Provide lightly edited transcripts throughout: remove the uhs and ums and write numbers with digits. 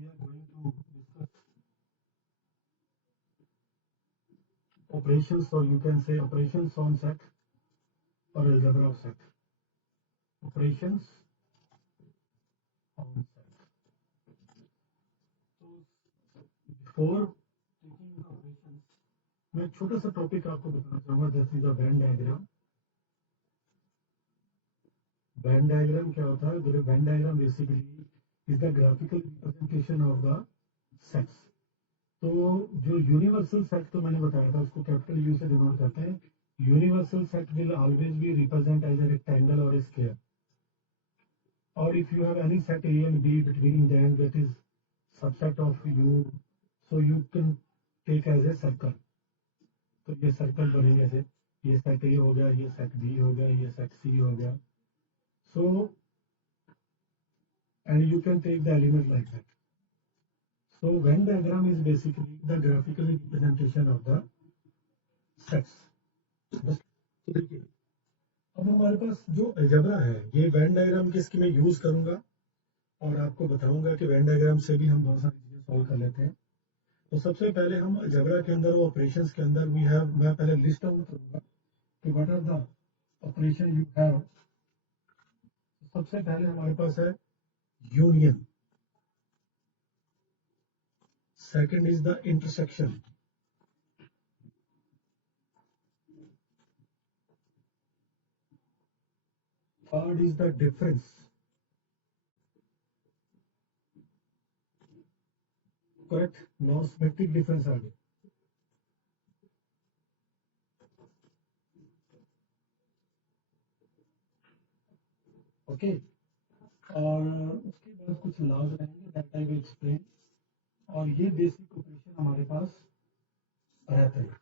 we are going to discuss operations, or you can say operations on set or algebra of set. Operations on set. So before taking the operations, मैं एक छोटा सा topic आपको बताना चाहूंगा, that is a Venn diagram. Venn diagram क्या होता है? Venn diagram basically is the graphical representation of the sets. तो जो यूनिवर्सल सेट तो मैंने बताया था, उसको कैपिटल यू से डिनोट करते हैं. Universal set will always be represent as a rectangle और ए स्क्वायर. और if you have any set A and B between them, that is subset of U, so you can take as a circle. तो ये circle बनेंगे ऐसे, ये set ए हो गया, ये सेट बी हो गया, ये सेट सी हो गया. So and you can take the element like that. So Venn diagram is basically the graphical representation of the sets. तो देखिए, अब हमारे पास जो अलजेब्रा है, ये वेन डायग्राम किसकी मैं यूज करूंगा और आपको बताऊंगा कि वेन डायग्राम से भी हम बहुत सारी चीजें सॉल्व कर लेते हैं. तो सबसे पहले हम अलजेब्रा के अंदर, ऑपरेशंस के अंदर वी हैव, मैं पहले लिस्ट आउट करूंगा कि what are the operation you have. सबसे पहले हमारे पास है union. Second is the intersection. Third is the difference. Correct? No symmetric difference are there. Okay. और उसके बाद कुछ लॉज रहेंगे, दैट आई विल एक्सप्लेन. और ये बेसिक ऑपरेशन हमारे पास रहते हैं.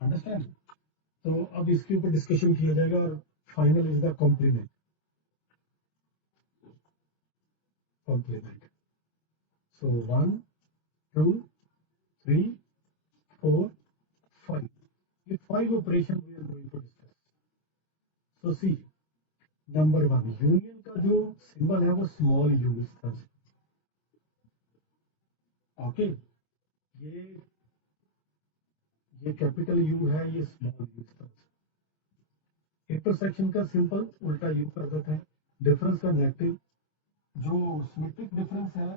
अंडरस्टैंड? तो अब इसके ऊपर डिस्कशन किया जाएगा. और final is the complement. Complement. So 1 2 3 4 5. ये 5 operation we are going to discuss. So see, number 1, union का जो सिंबल है वो स्मॉल यू इस तरह से. ओके, ये कैपिटल यू है, ये स्मॉल यू इस तरह से. इंटरसेक्शन का सिंपल उल्टा यू कर देते हैं. डिफरेंस का नेगेटिव. जो सिमेट्रिक डिफरेंस है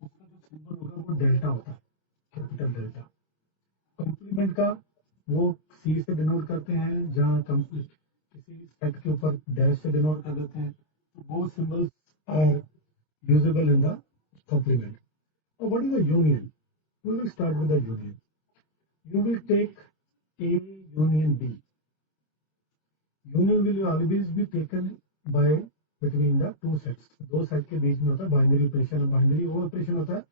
उसका जो सिंबल होगा वो डेल्टा होता है, कैपिटल डेल्टा. कॉम्प्लीमेंट का वो सी से डिनोट करते हैं, जहाँ किसी सेट के ऊपर डैश से डिनोट कर देते हैं. तो वो symbols are usable in the complement. और what is the union? We will start with the union. You will take A union B. Union will always be taken by between the two sets. दो set के बीच में होता है binary operation. Binary वो operation होता है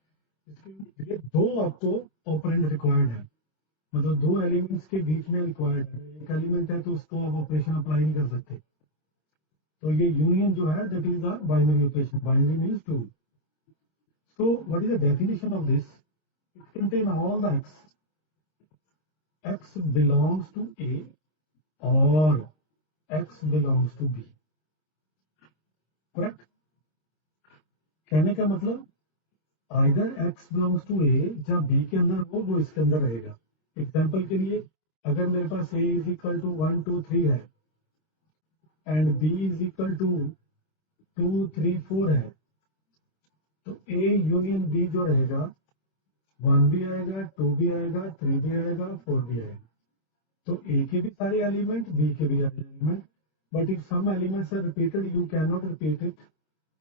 इसके लिए दो आपको ऑपरेंड रिक्वायर्ड है, मतलब दो एलिमेंट्स के बीच में रिक्वायर्ड है. एक एलिमेंट है तो उसको आप ऑपरेशन अप्लाई नहीं कर सकते. तो ये यूनियन जो है that is the binary operation. Binary means two. So what is the definition of this? It contain all the x belongs to A or x belongs to B. Correct? कहने का मतलब either x belongs to A, जब B के अंदर हो वो इसके अंदर रहेगा. एग्जाम्पल के लिए, अगर मेरे पास A इज इक्वल टू 1 2 3 है and B is equal to 2 3 4 है, तो A यूनियन B जो रहेगा 1 भी आएगा, 2 भी आएगा, 3 भी आएगा, 4 भी आएगा. तो A के भी सारे एलिमेंट, B के भी सारे element. But if some elements are repeated, you can not repeat it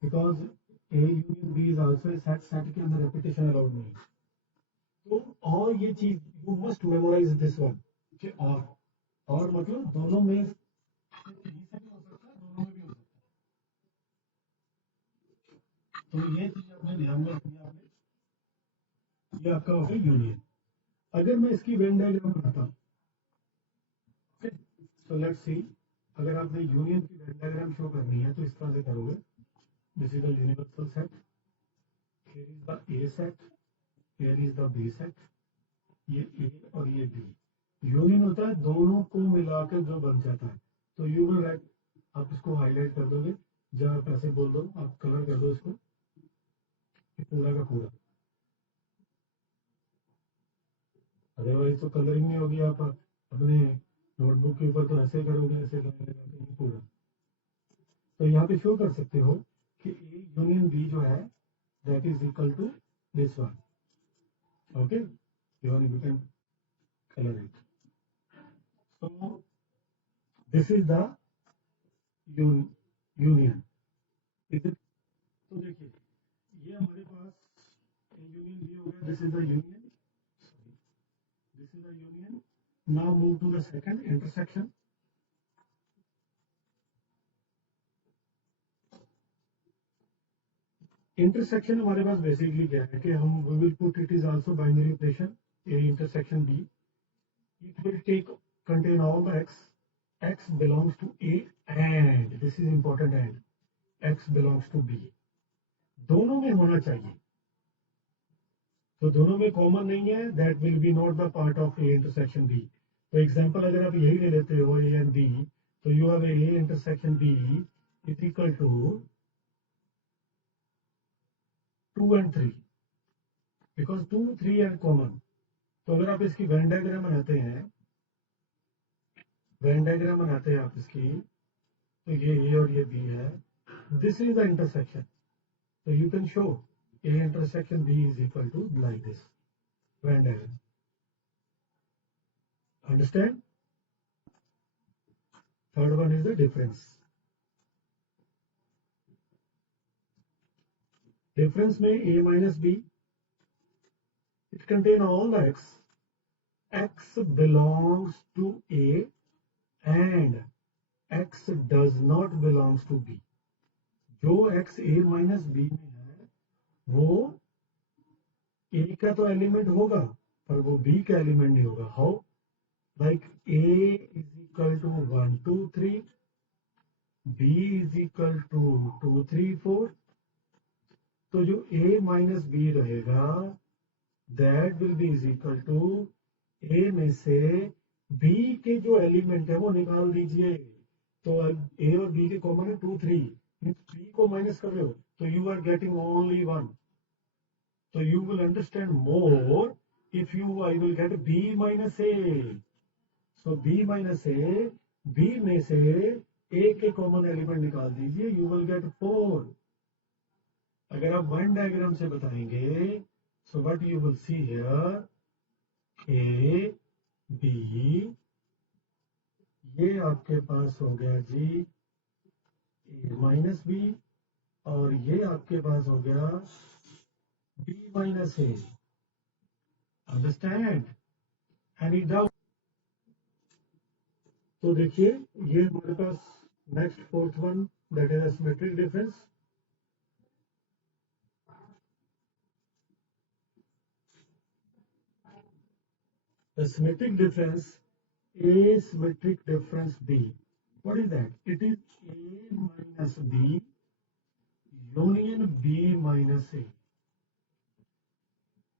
because A union B is also a set. Set के अंदर रिपीटेशन अलाउड नहीं. तो और ये चीज you must memorise this one कि और मतलब दोनों में से भी हो सकता है, दोनों में भी हो सकता है. तो ये चीज अपने ध्यान में रखनी है आपने. ये आपका हो गया यूनियन. अगर मैं इसकी वेन डायग्राम बनाता हूँ, so let's see, अगर आपने यूनियन की वेन डायग्राम शो करनी है तो इस तरह से करोगे. This is the universal set. Here is the A set, here is the B set. ये ए और ये बी. यूनियन होता है दोनों को मिलाकर जो बन जाता है. तो यू विल राइट, आप इसको हाईलाइट कर दोगे, जब आप ऐसे बोल दो, आप कलर कर दो इसको. पूरा का पूरा, अदरवाइज तो कलरिंग नहीं होगी। आप अपने नोटबुक के ऊपर तो ऐसे करोगे, ऐसे करोगे ये पूरा। तो यहाँ पे शो कर सकते हो कि ए यूनियन बी जो है that is equal to this one. Okay, you can colour it. So this is the union. तो देखिए ये हमारे पास यूनियन बी हो गया, this is the union, this is the union. Now move to the second intersection. Intersection हमारे पास basically क्या है कि हम we will put it is also binary operation, A intersection B, it will take contain all the x belongs to a and this is important, and x belongs to b, दोनों में होना चाहिए। तो दोनों में कॉमन नहीं है, that will be not the part of A intersection B. तो एग्जांपल अगर आप यही ले लेते हो ए एंड बी, तो you have A intersection B is equal to 2 and 3 because 2 3 and common. तो अगर आप इसकी वेन डायग्राम बनाते हैं, वेन डायग्राम बनाते हैं आप इसकी, तो ये ए और ये बी है, दिस इज द इंटरसेक्शन। तो you can show A intersection B is equal to like this Venn diagram. Understand? Third one is the difference. Difference में a minus b, it contain all the x belongs to a and x does not belongs to b। जो x a minus b में है वो a का तो element होगा पर वो b का एलिमेंट नहीं होगा। How? Like a is equal to 1 2 3, b is equal to 2 3 4। तो जो a minus b रहेगा that will be is equal to A में से बी के जो एलिमेंट है वो निकाल दीजिए। तो ए और बी के कॉमन है 2 3, बी को माइनस कर रहे हो तो यू आर गेटिंग ओनली 1। तो you will understand more if you I will get B minus A. So B minus A, B में से ए के कॉमन एलिमेंट निकाल दीजिए, यू विल गेट 4। अगर आप वन डायग्राम से बताएंगे, so what you will see here, a b, ये आपके पास हो गया जी a माइनस बी, और ये आपके पास हो गया b minus A. Understand? Any doubt? तो देखिए ये हमारे पास next fourth one that is asymmetric difference. Symmetric difference, asymmetric difference B. What is that? It is A minus B union B minus A.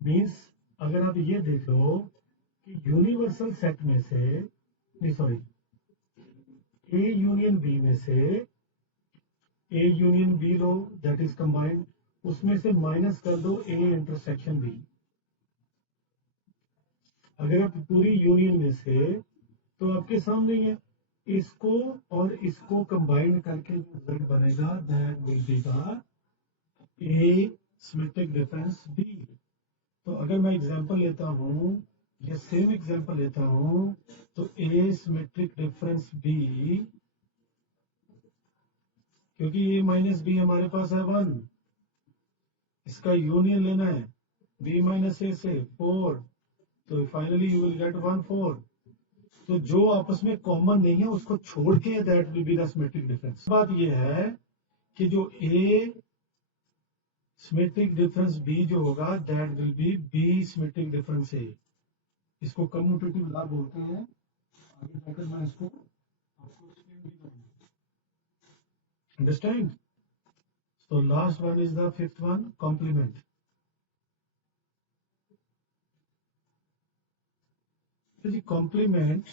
Means अगर आप ये देख लो कि यूनिवर्सल सेट में से, नहीं सॉरी, A यूनियन B में से A union B low that is combined, उसमें से माइनस कर दो A इंटरसेक्शन B। अगर आप पूरी यूनियन में से, तो आपके सामने है इसको और इसको कंबाइन करके जो रिजल्ट बनेगा that will be the asymmetric difference B. तो अगर मैं एग्जांपल लेता हूं, ये सेम एग्जांपल लेता हूं, तो एसिमेट्रिक डिफरेंस बी, क्योंकि ए माइनस बी हमारे पास है 1, इसका यूनियन लेना है बी माइनस ए से 4, तो फाइनली यू विल गेट 1 4। तो जो आपस में कॉमन नहीं है उसको छोड़ के that will be the symmetric difference. बात यह है कि जो ए सिमेट्रिक डिफरेंस बी जो होगा that will be B symmetric difference A. इसको कम्यूटेटिव लॉ बोलते हैं। आगे जाकर मैं इसको आपको एक्सप्लेन भी करूंगा। Understand? So last one is the fifth one, complement. The complement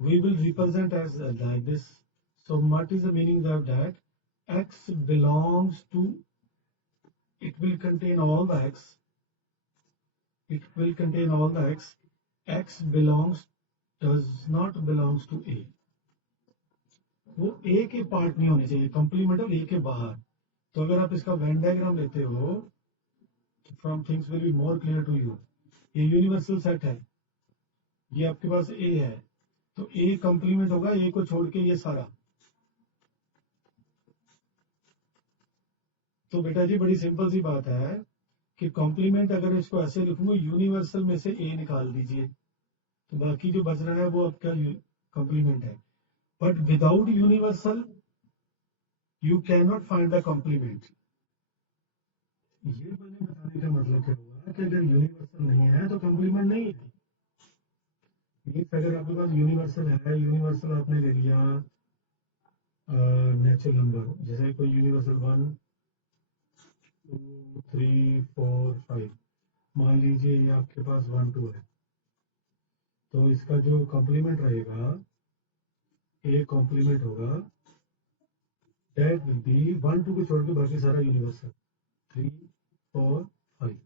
we will represent as like this. So what is the meaning of that? X belongs to will contain all the x. It will contain all the x. X does not belongs to A. वो A के part नहीं होने चाहिए, complement और A के बाहर. तो अगर आप इसका वेन डायग्राम लेते हो, from things will be more clear to you. ये यूनिवर्सल सेट है, ये आपके पास A है, तो A कंप्लीमेंट होगा A को छोड़ के ये सारा. तो बेटा जी बड़ी सिंपल सी बात है कि कॉम्प्लीमेंट अगर इसको ऐसे लिखूंगा, यूनिवर्सल में से ए निकाल दीजिए, तो बाकी जो बच रहा है वो आपका कॉम्प्लीमेंट है. But without universal you can not find the complement. ये मैंने बताने का मतलब क्या हुआ कि अगर यूनिवर्सल नहीं है तो कॉम्प्लीमेंट नहीं है. मीन्स अगर आपके पास यूनिवर्सल है, यूनिवर्सल आपने ले लिया नेचुरल नंबर, जैसे कोई यूनिवर्सल 1 2 3 4 5, मान लीजिए ये आपके पास 1 2 है, तो इसका जो कॉम्प्लीमेंट रहेगा, ए कॉम्प्लीमेंट होगा, दैट विल बी 1 2 को छोड़ के बाकी सारा यूनिवर्सल 3 4 5.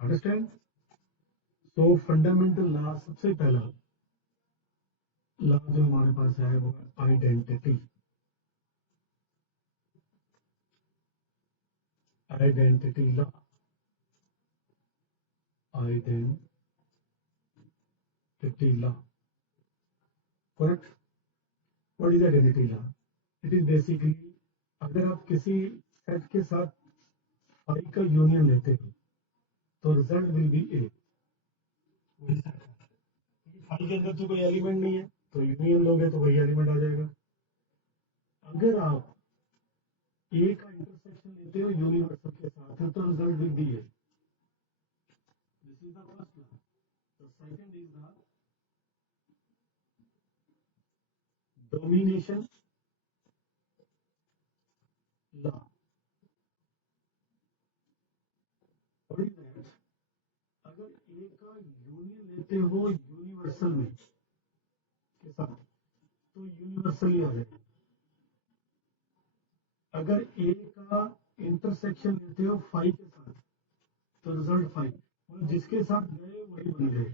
अंडरस्टैंड? तो फंडामेंटल लॉ, सबसे पहला लॉ जो हमारे पास है वो identity. Identity law, identity law, correct. What is identity law? It is basically, अगर आप किसी सेट के साथ फाई का यूनियन लेते हो तो result will be A. Phi के अंदर तो कोई एलिमेंट नहीं है, तो यूनियन लोगे तो वही एलिमेंट आ जाएगा. अगर आप ए का इंटरसेक्शन लेते हो यूनिवर्सल के साथ तो result will be A. This is the first law. The second is the domination law. What is that? अगर ए का यूनियन लेते हो यूनिवर्सल में के साथ तो यूनिवर्सल ही आ जाएगा. अगर ए का इंटरसेक्शन लेते हो फाई के साथ तो रिजल्ट फाई, मतलब जिसके साथ गए वही बन गए,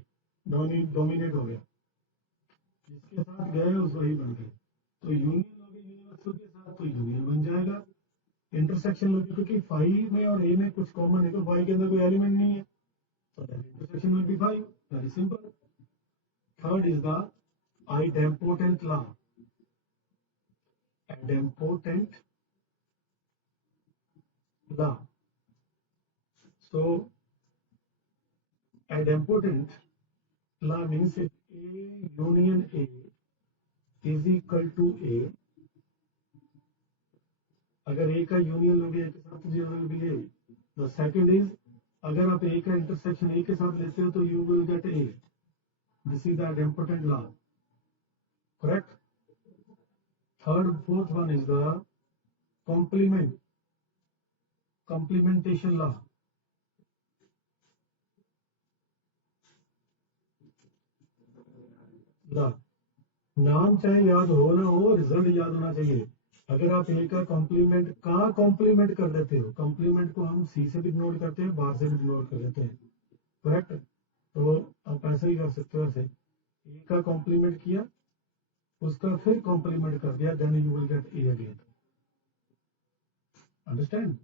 डोमिनेट हो गया, जिसके साथ गए उस वही बन गए. तो यूनियन लोगे यूनिवर्सल के साथ तो यूनियन बन जाएगा. इंटरसेक्शन लोगे क्योंकि फाई में और ए में कुछ कॉमन है, तो फाई के अंदर कोई एलिमेंट नहीं है, तो intersection will be phi. Very simple. Third is the idempotent law. Idempotent law. So idempotent law means if A union A is equal to A, अगर A का यूनियन लोगे A के साथ तो ये will be A. The second is, अगर आप A का इंटरसेक्शन A के साथ लेते हो तो you will get A. This is the idempotent law. Correct? Fourth one is the complementation law. नाम चाहे याद हो ना हो, रिजल्ट याद होना चाहिए. अगर आप ए का कॉम्प्लीमेंट कर देते हो, कॉम्प्लीमेंट को हम सी से भी डिनोट करते हैं, बाहर से भी डिनोट कर देते हैं, करेक्ट. तो आप ऐसे ही कर सकते हो, ऐसे ए का कॉम्प्लीमेंट किया, उसका फिर कॉम्प्लीमेंट कर दिया, then you will get A again. Understand?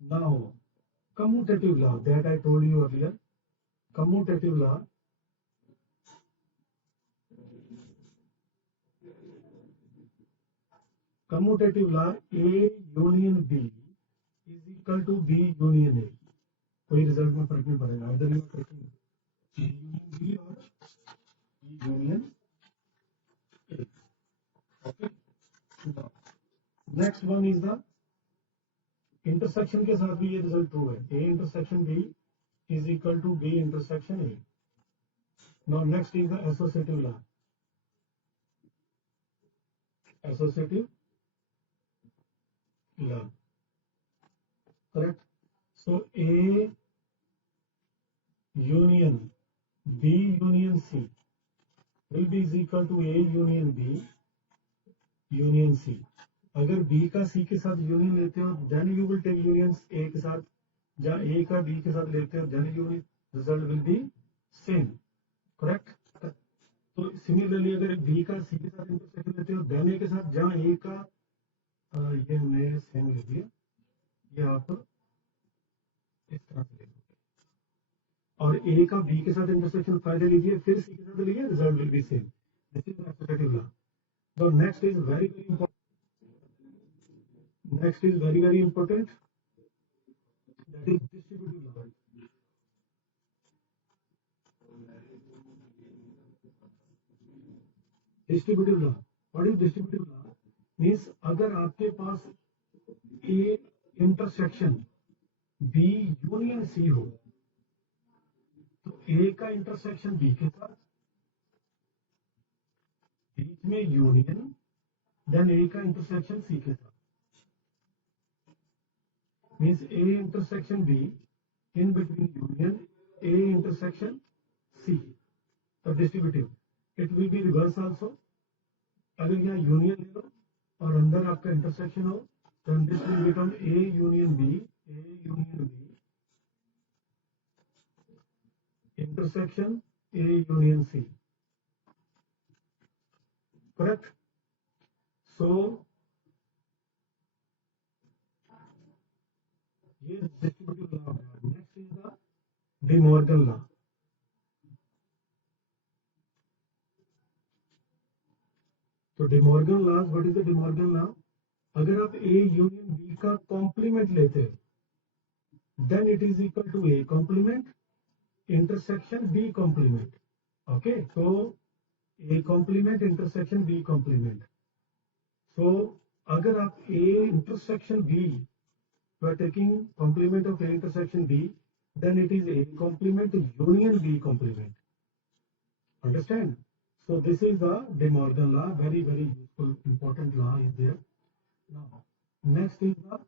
Now commutative law that I told you earlier. Commutative law, commutative law, A union B is equal to B union A. कोई रिजल्ट में फर्क नहीं पड़ेगा, इधर you taking A union B और B union A. Okay. Next one is the intersection के साथ भी ये रिजल्ट ट्रू है. A intersection B is equal to B intersection A. Now next is the associative law. Associative law, correct. So A union B union C will be is equal to A union B union C. अगर B का C के साथ union लेते हो then you will take union A के साथ, या ए का बी के साथ लेते हो then union, result will be same, correct. तो सिमिलरली अगर बी का सी के साथ इंटरसेक्शन लेते हो देन ए के साथ, जहाँ ए का ये हमने सेम ले लिया, ये आप इस तरह से ले लो, और ए का बी के साथ इंटरसेक्शन फायदे लीजिए, फिर सी के साथ लीजिए, result will be same. This is associative law. The next is very very important, next is very very important, that is distributive law. Distributive law, what is distributive law? Means अगर आपके पास A intersection B union C हो, तो A का intersection B के साथ, बीच में union, then A का intersection C के साथ, means A intersection B, in between union A intersection C, the distributive. It will be reverse also. अगर यहाँ यूनियन ले लो और अंदर आपका इंटरसेक्शन हो, तो this will become A union B, A union B, intersection A union C, correct. So ये distributive law है। Next is the De Morgan law. तो De Morgan law, what is the De Morgan law? अगर आप A union B का complement लेते हो then it is equal to A complement intersection B complement. Okay, तो A complement intersection B complement. So अगर आप A intersection B, you are taking complement of A intersection B, then it is A complement union B complement. Understand? So this is the De Morgan law, very very useful, important law is there. Now next is the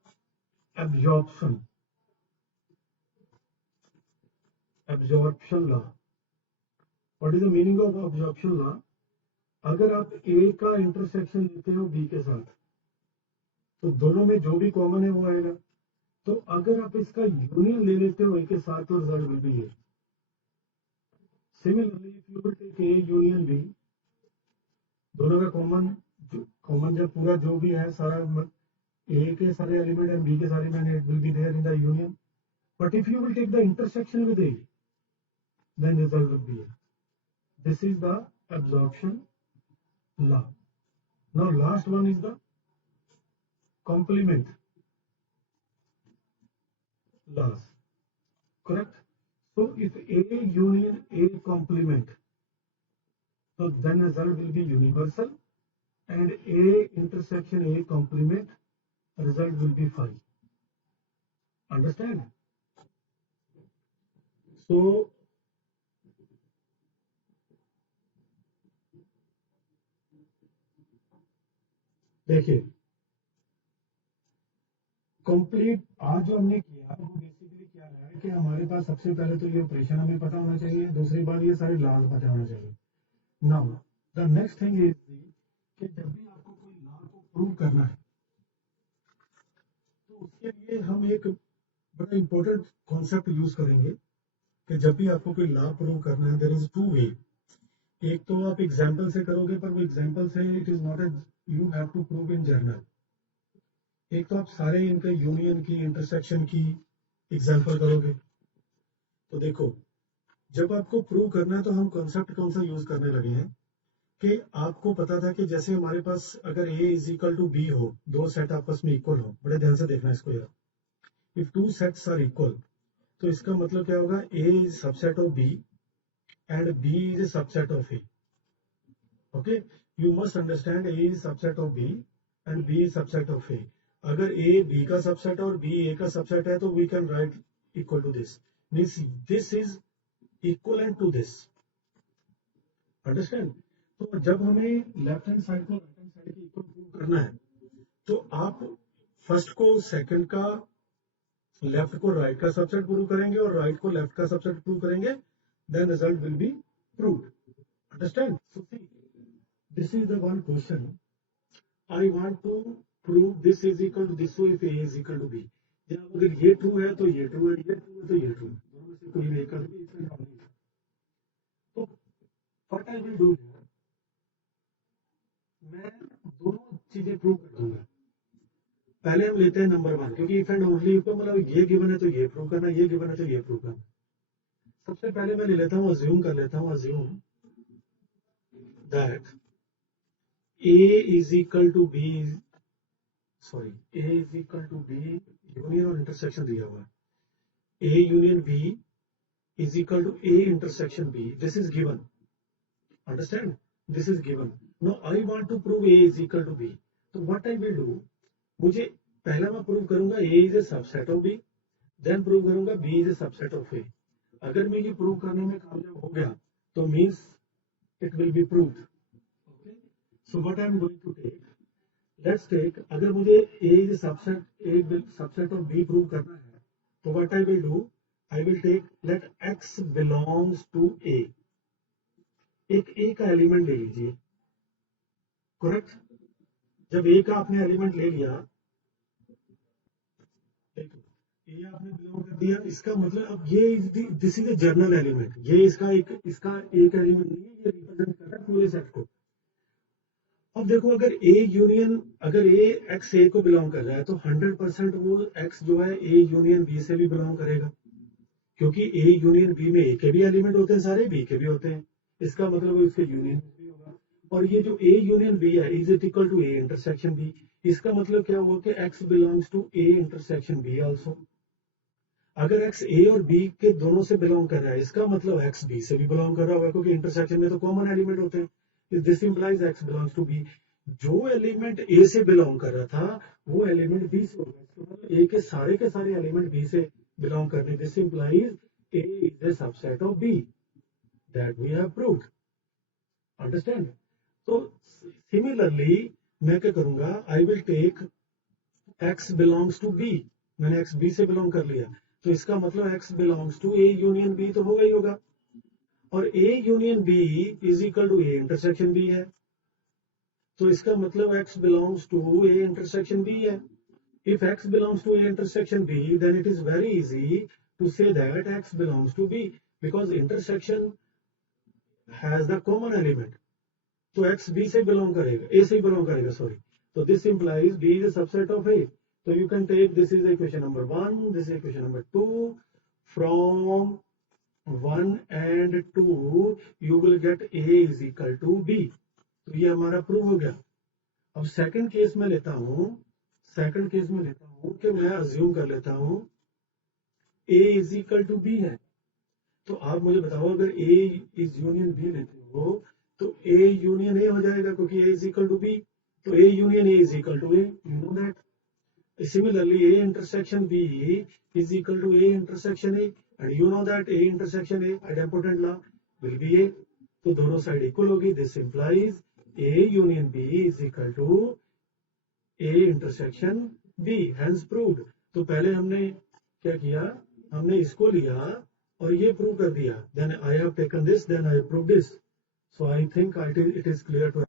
absorption. Absorption law. What is the meaning of absorption law? अगर आप A का intersection लेते हो B के साथ, तो दोनों में जो भी कॉमन है वो आएगा। तो अगर आप इसका यूनियन ले लेते हो A के साथ, तो result will be A। Similarly if you will take A union B, दोनों का कॉमन जब पूरा जो भी है सारा A के सारे एलिमेंट एंड B के सारे element, it will be there in the union. But if you will take the intersection with A, then result will be A. This is the absorption law. Now last one is the complement laws, correct? So if A union A complement, so then result will be universal, and A intersection A complement, result will be phi. Understand? So देखिए, complete आज जो हमने किया वो basically क्या है कि हमारे पास सबसे पहले तो ये ऑपरेशन हमें पता होना चाहिए, दूसरी बात ये सारे लॉज पता होना चाहिए। Now the next thing is कि जब भी आपको कोई लॉ को प्रूव करना है, तो उसके लिए हम एक बड़ा इंपॉर्टेंट कॉन्सेप्ट यूज करेंगे कि जब भी आपको कोई लॉ प्रूव करना है, देयर इज टू वे। एक तो आप एग्जाम्पल से करोगे, पर वो एग्जाम्पल से it is not as you have to prove in general. एक तो आप सारे इनके यूनियन की इंटरसेक्शन की एग्जाम्पल करोगे। तो देखो, जब आपको प्रूव करना है तो हम कॉन्सेप्ट कौन सा यूज करने लगे हैं कि आपको पता था कि जैसे हमारे पास अगर A is equal to B हो, दो सेट आपस में इक्वल हो, बड़े ध्यान से देखना इसको यार। If two sets are equal, तो इसका मतलब क्या होगा? A is subset of B and B is a subset of A. Okay, you must understand A is subset of B and B is subset of A. अगर A B का subset और B A का subset है, तो we can write equal to this. Means this is equivalent to this. Understand? तो जब हमें left hand side को राइट हैंड साइड के इक्वल प्रूव करना है, तो आप फर्स्ट को सेकंड का, लेफ्ट को राइट का सबसेट प्रूव करेंगे और राइट को लेफ्ट का सबसेट प्रूव करेंगे, then result will be proved. Understand? So see, this is the one question I want to prove this is equal to this so if A is equal to B. जब अगर ये true है तो ये true है, ये true है तो ये ट्रू है, दोनों में से कोई भी एक कर भी इसमें नहीं है। तो व्हाट आई विल डू, मैं दोनों चीजें प्रूव कर दूंगा। पहले हम लेते हैं नंबर वन, क्योंकि इफ एंड ओनली इफ मतलब ये गिवन है तो ये प्रूव करना, ये गिवन है तो ये प्रूव करना। सबसे पहले मैं ले लेता हूँ, अज्यूम कर लेता हूँ, assume that A is equal to B, sorry, A is equal to B union और इंटरसेक्शन दिया हुआ है। A union B is equal to A intersection B. This is given. Understand? This is given. Now I want to prove A is equal to B. So what I will do? मुझे पहला मैं prove करूंगा A is a subset of B, then prove करूंगा B is a subset of A. अगर मैं ये prove करने में कामयाब हो गया तो means it will be proved. Okay? So what I am going to take? Let's take, अगर मुझे A is a subset of B prove करना है तो what I will do? I will take let X belongs to A. एक A का element ले लीजिए, correct. जब A का आपने एलिमेंट ले लिया, A आपने बिलोंग कर दिया, इसका मतलब अब ये this is a journal element, ये इसका एक एलिमेंट नहीं है, ये रिप्रेजेंट कर रहा है पूरे सेट को। अब देखो अगर अगर A X A को बिलोंग कर रहा है तो 100% वो X जो है A यूनियन B से भी बिलोंग करेगा, क्योंकि A यूनियन B में A के भी एलिमेंट होते हैं, सारे B के भी होते हैं, इसका मतलब इसके यूनियन भी होगा। और ये जो A यूनियन B है is equal to A intersection B, इसका मतलब क्या हुआ कि X belongs to A intersection B also. अगर X A और B के दोनों से बिलोंग कर रहा है, इसका मतलब X B से भी बिलोंग कर रहा होगा, क्योंकि इंटरसेक्शन में तो कॉमन एलिमेंट होते हैं। This implies X belongs to B। जो एलिमेंट A से बिलोंग कर रहा था वो एलिमेंट B से होगा, इसका मतलब A के सारे एलिमेंट B से बिलोंग करने। This implies A is a subset of B that we have proved. Understand? तो सिमिलरली मैं क्या करूंगा, I will take X belongs to B, मैंने X B से बिलोंग कर लिया तो इसका मतलब X belongs to A union B तो होगा ही होगा, और A union B is equal to A intersection B है, तो इसका मतलब X belongs to A intersection B है। If X belongs to A intersection B, then it is very easy to say that X belongs to B because intersection has the common element. तो X B से belong करेगा, A से belong करेगा, sorry. तो this implies B is a subset of A। तो you can take this is equation number 1, this is equation number 2, from 1 and 2 you will get A is equal to B। तो ये हमारा prove हो गया। अब second case में लेता हूं कि मैं अज्यूम कर लेता हूं A is equal to B है। तो आप मुझे बताओ अगर A इज यूनियन B लेते हो तो A यूनियन A हो जाएगा, क्योंकि A is equal to B, तो A union A is equal to A, you know that. Similarly A intersection B is equal to A intersection A, and you know that A intersection A idempotent law will be A। तो दोनों side equal होगी। This implies A union B is equal to A intersection B, hence proved. तो पहले हमने क्या किया, हमने इसको लिया और ये प्रूव कर दिया, then I have taken this, then I have proved this. So I think it is clear to